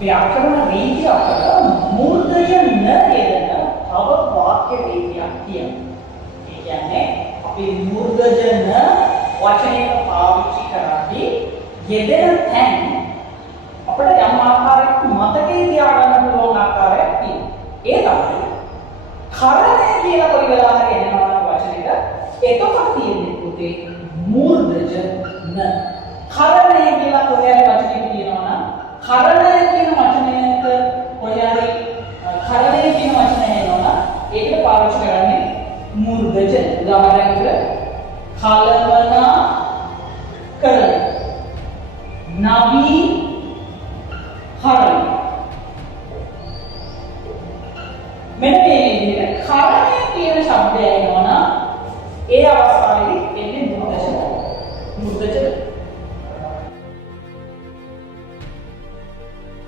व्याकरण रीति अतर मूर्धज न යෙදෙන තව වාක්‍ය රීතියක් තියෙනවා. ඒ කියන්නේ අපි मूर्धज न වචනයක පාවිච්චි කරද්දී යෙදෙන තැන් අපිට යම් ආකාරයක මතකයේ තියාගන්න පුළුවන් ආකාරයක් තියෙනවා. ඒ තමයි කරණය කියලා කොයි වෙලාවක එනවා නම් වචනෙක එතකොට තියෙන්නේ පුතේ मूर्धज न. කරණය කියලා කොහේ හරි වචනයක තියෙනවා නම් කරණය කියන වචනයක කොහේ හරි කරණය කියන වචනය එනවා නම් ඒකට පාවිච්චි කරන්නේ मूर्धज. උදාහරණයකට කලවනා කරන නවී හරණ මෙන්න මේ විදිහට කරණය කියන શબ્දය එනවා නම් ඒ අවස්ථාවේ